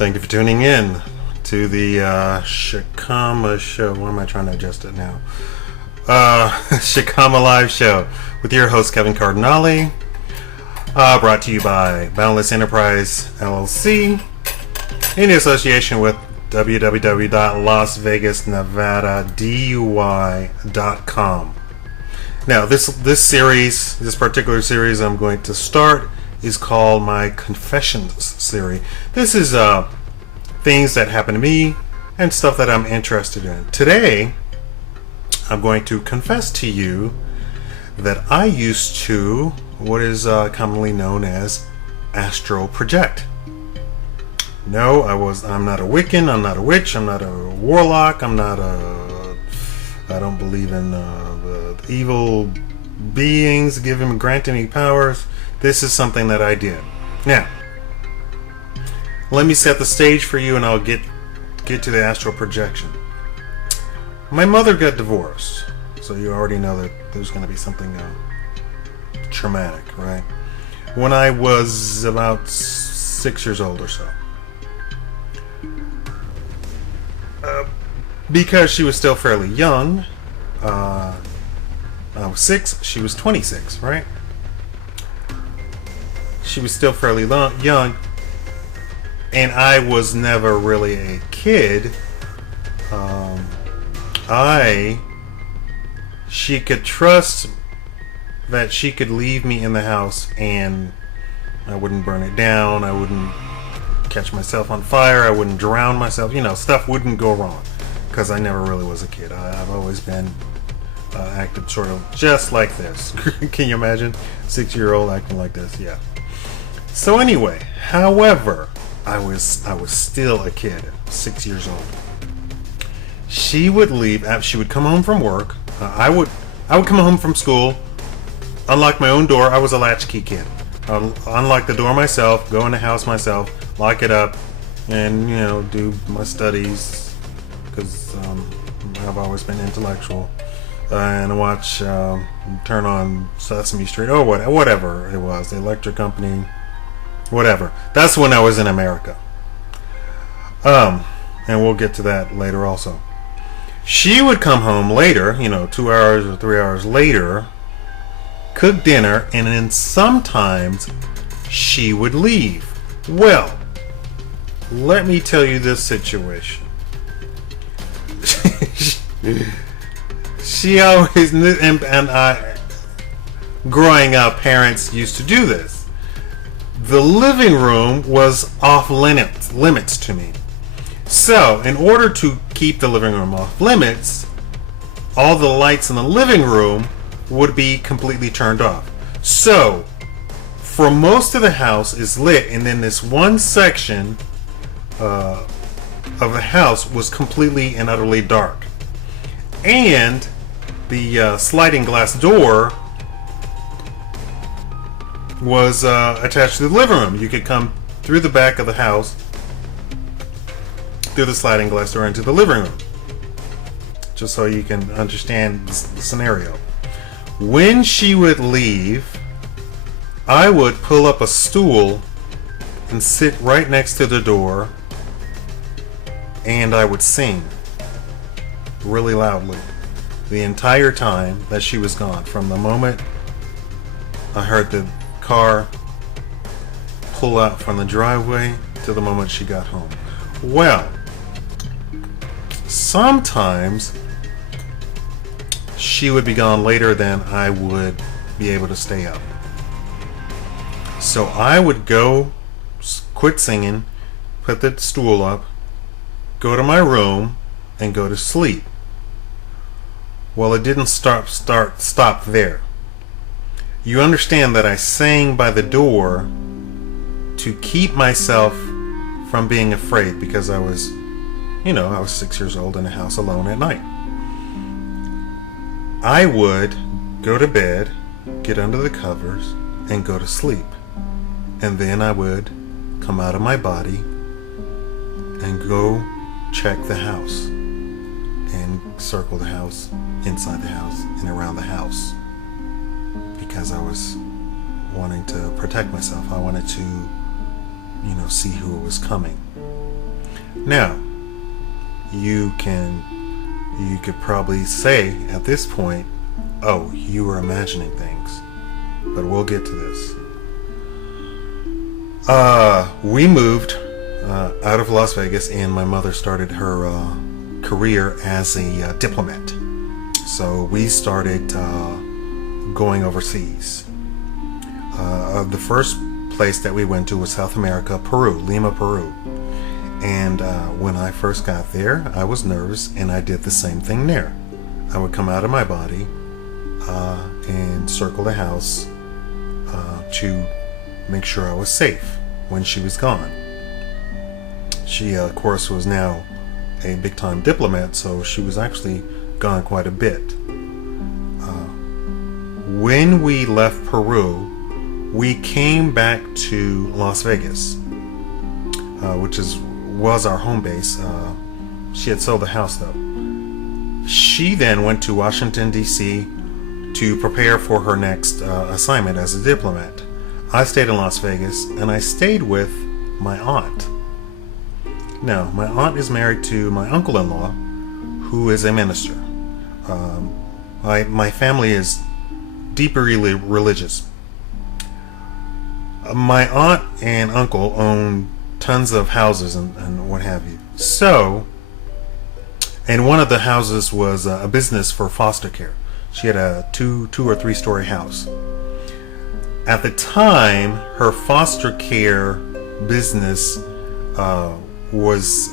Thank you for tuning in to the Shikama show. Why am I trying to adjust it now? Shikama Live Show with your host Kevin Cardinale. Brought to you by Boundless Enterprise LLC in association with www.lasvegasnevadadui.com. Now, this particular series I'm going to start is called my Confessions series. This is things that happen to me and stuff that I'm interested in. Today, I'm going to confess to you that I used to what is commonly known as astral project. No, I'm not a Wiccan, I'm not a witch, I'm not a warlock, I don't believe in the evil beings granting me powers. This is something that I did. Now, let me set the stage for you and I'll get to the astral projection. My mother got divorced, so you already know that there's going to be something traumatic, right? When I was about 6 years old or so. Because she was still fairly young, I was 6, she was 26, right? She was still fairly young, and I was never really a kid. She could trust that she could leave me in the house and I wouldn't burn it down, I wouldn't catch myself on fire, I wouldn't drown myself, stuff wouldn't go wrong, because I never really was a kid. I've always been acted sort of just like this. Can you imagine? 6-year-old acting like this? Yeah. So anyway, however, I was still a kid, 6 years old. She would leave. She would come home from work. I would come home from school, unlock my own door. I was a latchkey kid. Unlock the door myself, go in the house myself, lock it up, and do my studies, because I've always been intellectual. And watch, turn on Sesame Street or whatever it was, the electric company. Whatever. That's when I was in America. And we'll get to that later also. She would come home later, 2 hours or 3 hours later, cook dinner, and then sometimes she would leave. Well, let me tell you this situation. She always, and I, growing up, parents used to do this. The living room was off limits to me. So, in order to keep the living room off limits, all the lights in the living room would be completely turned off. So, for most of the house is lit, and then this one section of the house was completely and utterly dark. And the sliding glass door was attached to the living room. You could come through the back of the house, through the sliding glass door into the living room. Just so you can understand the scenario. When she would leave, I would pull up a stool and sit right next to the door, and I would sing really loudly the entire time that she was gone. From the moment I heard the car pull out from the driveway to the moment she got home. Well, sometimes she would be gone later than I would be able to stay up. So I would go, quit singing, put the stool up, go to my room, and go to sleep. Well, it didn't stop there. You understand that I sang by the door to keep myself from being afraid, because I was 6 years old in a house alone at night. I would go to bed, get under the covers, and go to sleep. And then I would come out of my body and go check the house and circle the house, inside the house, and around the house. Because I was wanting to protect myself. I wanted to, see who was coming. Now, you could probably say at this point, oh, you were imagining things. But we'll get to this. We moved out of Las Vegas, and my mother started her career as a diplomat. So we started going overseas. The first place that we went to was South America, Peru, Lima, Peru. And when I first got there, I was nervous, and I did the same thing there. I would come out of my body and circle the house to make sure I was safe when she was gone. She, of course, was now a big-time diplomat, so she was actually gone quite a bit. When we left Peru, we came back to Las Vegas, which was our home base. She had sold the house, though. She then went to Washington, D.C. to prepare for her next assignment as a diplomat. I stayed in Las Vegas, and I stayed with my aunt. Now, my aunt is married to my uncle-in-law, who is a minister. My family is deeply religious. My aunt and uncle own tons of houses and what have you. So, and one of the houses was a business for foster care. She had a two or three story house. At the time, her foster care business was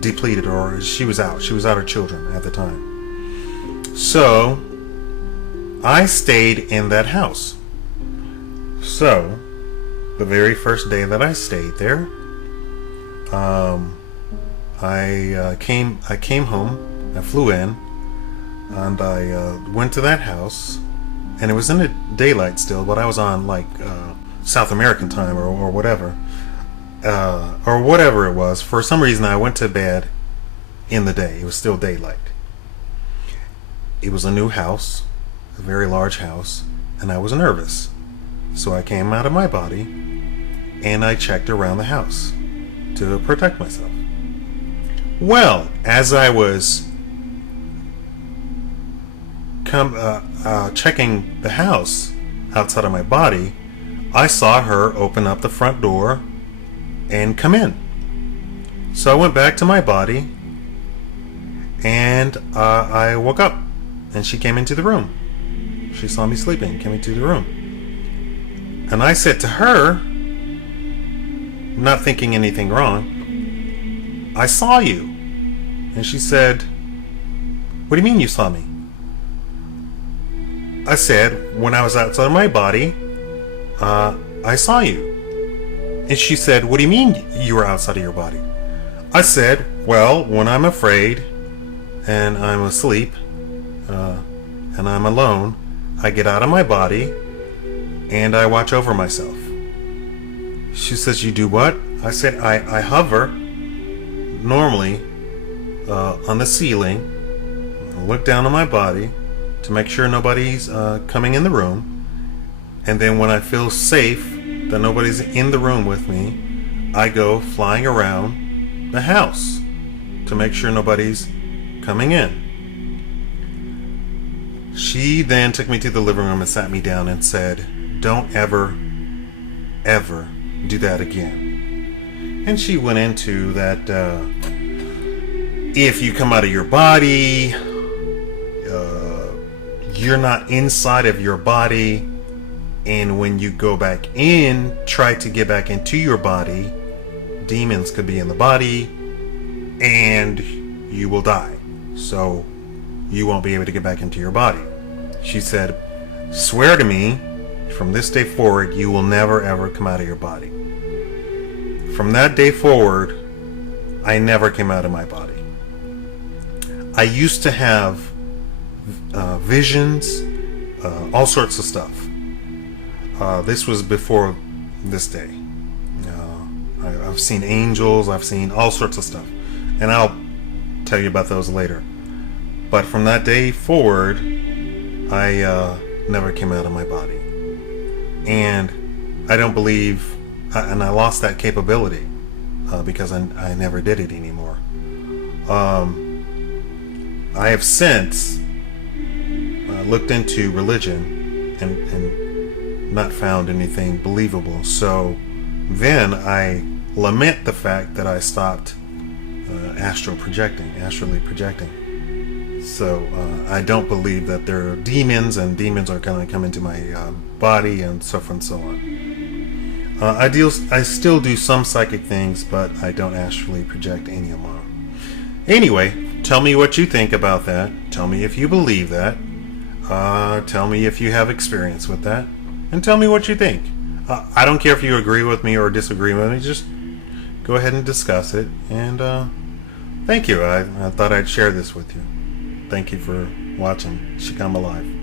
depleted, or she was out. She was out of children at the time. So I stayed in that house. So the very first day that I stayed there, I came home. I flew in, and I went to that house, and it was in the daylight still, but I was on like South American time or whatever. Or whatever it was. For some reason, I went to bed in the day. It was still daylight. It was a new house, a very large house, and I was nervous. So I came out of my body, and I checked around the house to protect myself. Well, as I was checking the house outside of my body, I saw her open up the front door and come in. So I went back to my body, and I woke up, and she came into the room. She saw me sleeping, came into the room. And I said to her, not thinking anything wrong, I saw you. And she said, what do you mean you saw me? I said, when I was outside of my body, I saw you. And she said, what do you mean you were outside of your body? I said, well, when I'm afraid and I'm asleep and I'm alone, I get out of my body and I watch over myself. She says, you do what? I said, I hover normally on the ceiling, look down on my body to make sure nobody's coming in the room. And then when I feel safe that nobody's in the room with me, I go flying around the house to make sure nobody's coming in. She then took me to the living room and sat me down and said, don't ever do that again. And she went into that if you come out of your body, you're not inside of your body. And when you go back in, try to get back into your body, demons could be in the body, and you will die. So you won't be able to get back into your body. She said, swear to me, from this day forward, you will never ever come out of your body. From that day forward, I never came out of my body. I used to have visions, all sorts of stuff. This was before this day. I've seen angels, I've seen all sorts of stuff. And I'll tell you about those later. But from that day forward, I never came out of my body. And I don't believe, and I lost that capability. because I never did it anymore. I have since looked into religion and not found anything believable. So then I lament the fact that I stopped astrally projecting. So I don't believe that there are demons, and demons are going to come into my body and so forth and so on. I still do some psychic things, but I don't astrally project anymore. Anyway, tell me what you think about that. Tell me if you believe that. Tell me if you have experience with that. And tell me what you think. I don't care if you agree with me or disagree with me. Just go ahead and discuss it. And thank you. I thought I'd share this with you. Thank you for watching Shikama Live.